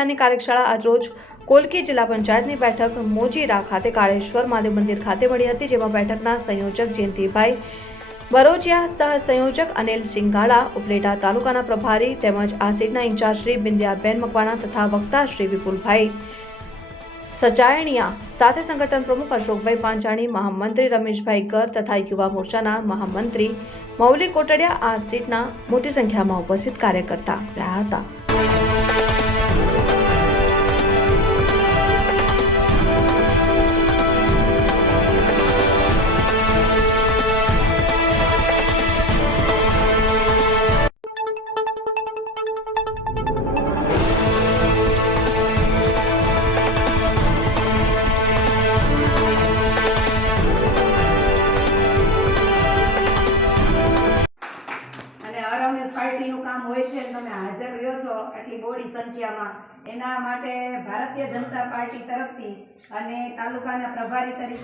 અભિયાનની કાર્યશાળા આજરોજ કોલકી જિલ્લા પંચાયતની બેઠક મોજીરા ખાતે કાળેશ્વર મહાદેવ મંદિર ખાતે મળી હતી, જેમાં બેઠકના સંયોજક જયંતિભાઈ બરોજિયા, સહ સંયોજક અનિલ સિંગાળા, ઉપલેટા તાલુકાના પ્રભારી તેમજ આ સીટના ઇન્ચાર્જ શ્રી બિંદિયાબેન મકવાણા તથા વક્તા શ્રી વિપુલભાઈ સજાયણિયા સાથે સંગઠન પ્રમુખ અશોકભાઈ પાંચાણી, મહામંત્રી રમેશભાઈ ગર તથા યુવા મોરચાના મહામંત્રી મૌલિક કોટડિયા આ સીટના મોટી સંખ્યામાં ઉપસ્થિત કાર્યકર્તા રહ્યા હતા. પાર્ટીનું કામ હોય છે, તમે હાજર રહ્યો છો આટલી બોડી સંખ્યામાં, એના માટે ભારતીય જનતા પાર્ટી તરફથી અને તાલુકાના પ્રભારી તરીકે